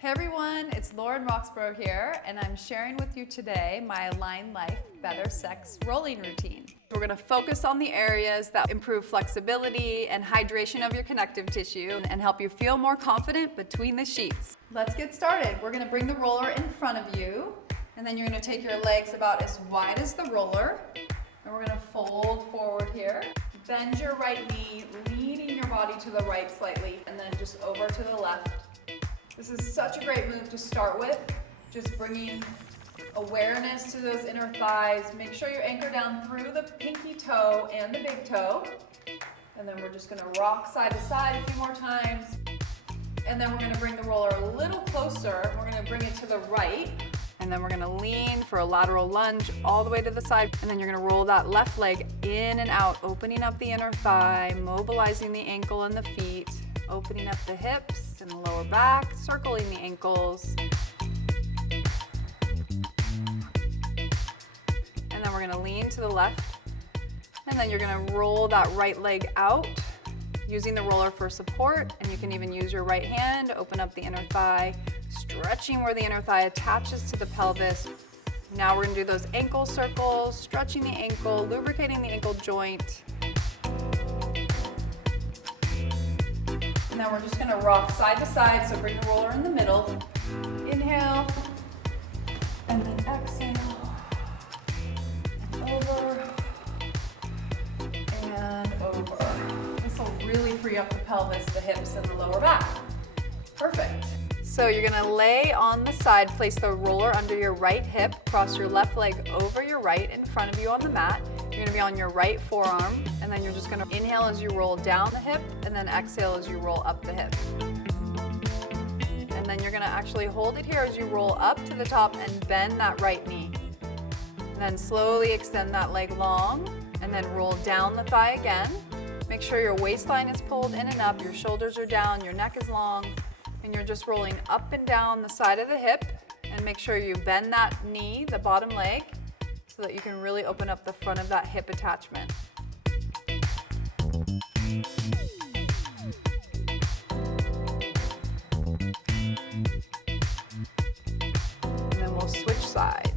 Hey everyone, it's Lauren Roxburgh here, and I'm sharing with you today my Align Life Better Sex rolling routine. We're going to focus on the areas that improve flexibility and hydration of your connective tissue and help you feel more confident between the sheets. Let's get started. We're going to bring the roller in front of you, and then you're going to take your legs about as wide as the roller, and we're going to fold forward here. Bend your right knee, leaning your body to the right slightly, and then just over to the left. This is such a great move to start with, just bringing awareness to those inner thighs. Make sure you anchor down through the pinky toe and the big toe. And then we're just gonna rock side to side a few more times. And then we're gonna bring the roller a little closer. We're gonna bring it to the right. And then we're gonna lean for a lateral lunge all the way to the side. And then you're gonna roll that left leg in and out, opening up the inner thigh, mobilizing the ankle and the feet, opening up the hips and the lower back, circling the ankles. And then we're gonna lean to the left. And then you're gonna roll that right leg out, using the roller for support. And you can even use your right hand to open up the inner thigh, stretching where the inner thigh attaches to the pelvis. Now we're gonna do those ankle circles, stretching the ankle, lubricating the ankle joint. Now we're just gonna rock side to side, so bring the roller in the middle. Inhale, and then exhale, and over, and over. This will really free up the pelvis, the hips, and the lower back. Perfect. So you're gonna lay on the side, place the roller under your right hip, cross your left leg over your right in front of you on the mat. You're gonna be on your right forearm, and then you're just gonna inhale as you roll down the hip, and then exhale as you roll up the hip. And then you're gonna actually hold it here as you roll up to the top and bend that right knee. And then slowly extend that leg long, and then roll down the thigh again. Make sure your waistline is pulled in and up, your shoulders are down, your neck is long, and you're just rolling up and down the side of the hip. And make sure you bend that knee, the bottom leg, so that you can really open up the front of that hip attachment. And then we'll switch sides.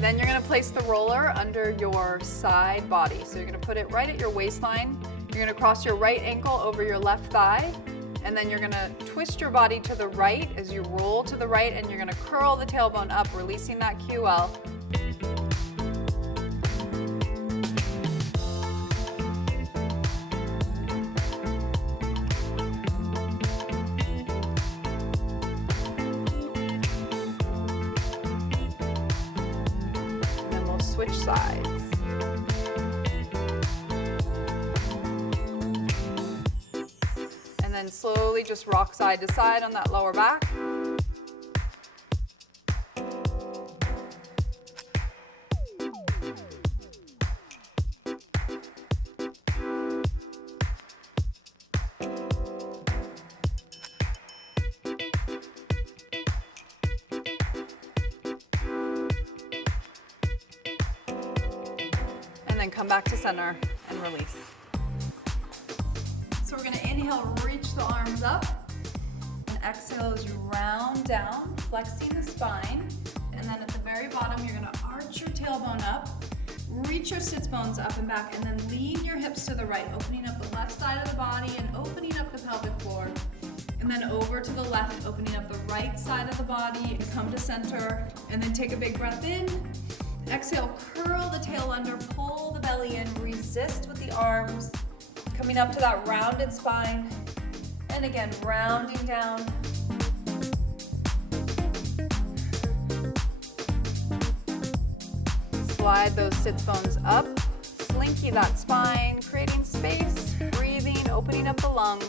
Then you're gonna place the roller under your side body. So you're gonna put it right at your waistline. You're gonna cross your right ankle over your left thigh, and then you're gonna twist your body to the right as you roll to the right, and you're gonna curl the tailbone up, releasing that QL. Switch sides. And then slowly just rock side to side on that lower back. And then come back to center and release. So we're gonna inhale, reach the arms up, and exhale as you round down, flexing the spine. And then at the very bottom, you're gonna arch your tailbone up, reach your sits bones up and back, and then lean your hips to the right, opening up the left side of the body and opening up the pelvic floor. And then over to the left, opening up the right side of the body, and come to center, and then take a big breath in. Exhale, curl the tail under, pull the belly in, resist with the arms, coming up to that rounded spine, and again, rounding down. Slide those sits bones up, slinky that spine, creating space, breathing, opening up the lungs.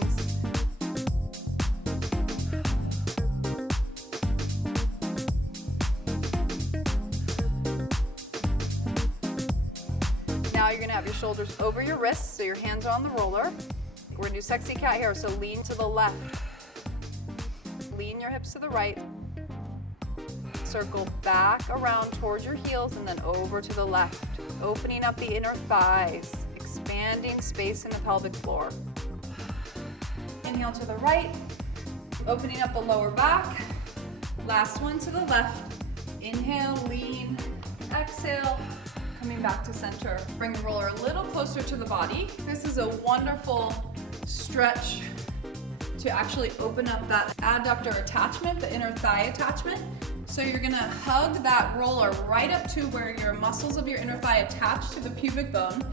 you're gonna have your shoulders over your wrists, so your hands are on the roller. We're gonna do sexy cat here, so lean to the left. Lean your hips to the right. Circle back around towards your heels and then over to the left. Opening up the inner thighs, expanding space in the pelvic floor. Inhale to the right, opening up the lower back. Last one to the left. Inhale, lean, exhale, coming back to center. Bring the roller a little closer to the body. This is a wonderful stretch to actually open up that adductor attachment, the inner thigh attachment. So you're gonna hug that roller right up to where your muscles of your inner thigh attach to the pubic bone,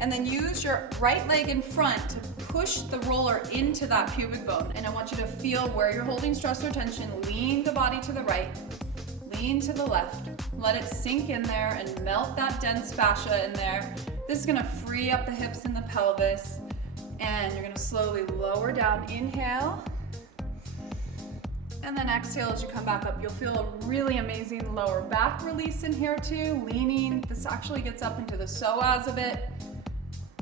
and then use your right leg in front to push the roller into that pubic bone. And I want you to feel where you're holding stress or tension. Lean the body to the right, lean to the left. Let it sink in there and melt that dense fascia in there. This is gonna free up the hips and the pelvis. And you're gonna slowly lower down. Inhale. And then exhale as you come back up. You'll feel a really amazing lower back release in here too. Leaning. This actually gets up into the psoas a bit.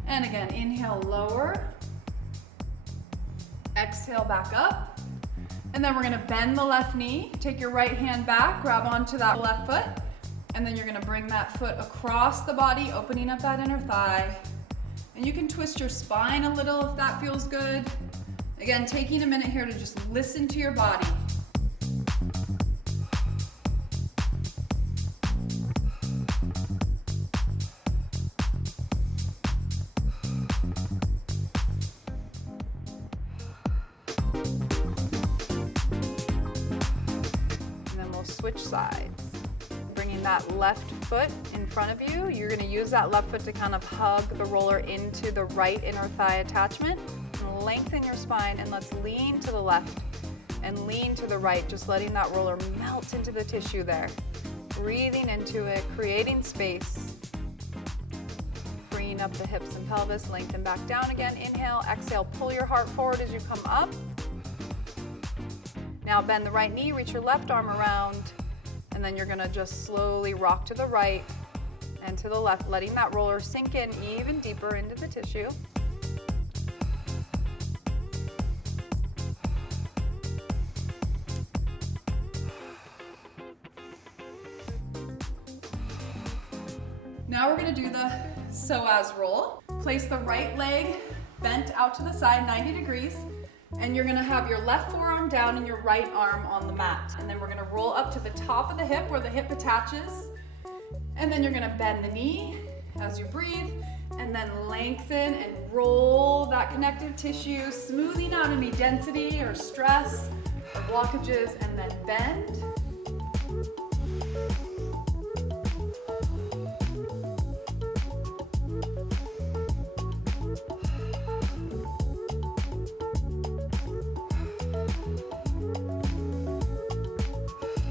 And again, inhale, lower. Exhale, back up. And then we're gonna bend the left knee. Take your right hand back, grab onto that left foot. And then you're gonna bring that foot across the body, opening up that inner thigh. And you can twist your spine a little if that feels good. Again, taking a minute here to just listen to your body. And then we'll switch sides. Bringing that left foot in front of you. You're gonna use that left foot to kind of hug the roller into the right inner thigh attachment. And lengthen your spine, and let's lean to the left and lean to the right, just letting that roller melt into the tissue there. Breathing into it, creating space. Freeing up the hips and pelvis, lengthen back down again. Inhale, exhale, pull your heart forward as you come up. Now bend the right knee, reach your left arm around. And then you're gonna just slowly rock to the right and to the left, letting that roller sink in even deeper into the tissue. Now we're gonna do the psoas roll. Place the right leg bent out to the side, 90 degrees. And you're gonna have your left forearm down and your right arm on the mat. And then we're gonna roll up to the top of the hip where the hip attaches. And then you're gonna bend the knee as you breathe, and then lengthen and roll that connective tissue, smoothing out any density or stress or blockages, and then bend.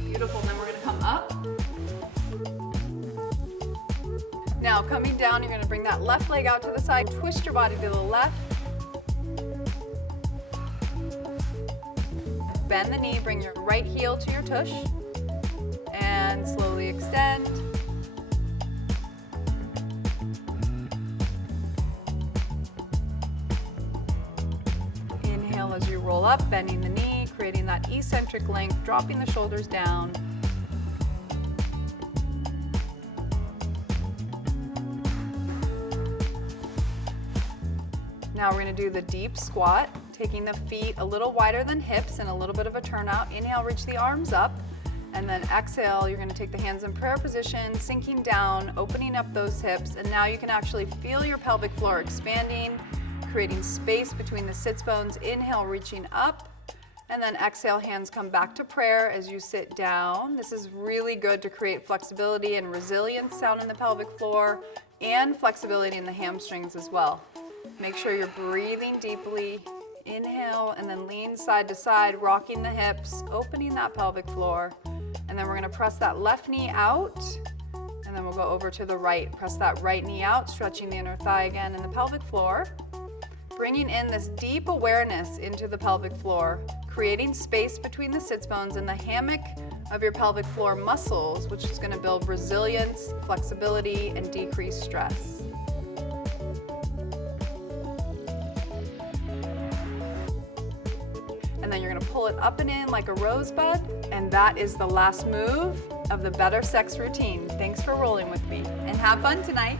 Beautiful, then we're gonna come up. Now coming down, you're gonna bring that left leg out to the side, twist your body to the left. Bend the knee, bring your right heel to your tush, and slowly extend. Inhale as you roll up, bending the knee, creating that eccentric length, dropping the shoulders down. Now we're gonna do the deep squat, taking the feet a little wider than hips and a little bit of a turnout. Inhale, reach the arms up, and then exhale, you're gonna take the hands in prayer position, sinking down, opening up those hips, and now you can actually feel your pelvic floor expanding, creating space between the sits bones. Inhale, reaching up, and then exhale, hands come back to prayer as you sit down. This is really good to create flexibility and resilience down in the pelvic floor, and flexibility in the hamstrings as well. Make sure you're breathing deeply. Inhale, and then lean side to side, rocking the hips, opening that pelvic floor. And then we're gonna press that left knee out, and then we'll go over to the right. Press that right knee out, stretching the inner thigh again in the pelvic floor. Bringing in this deep awareness into the pelvic floor, creating space between the sits bones and the hammock of your pelvic floor muscles, which is gonna build resilience, flexibility, and decrease stress. and then you're gonna pull it up and in like a rosebud, and that is the last move of the Better Sex routine. Thanks for rolling with me, and have fun tonight.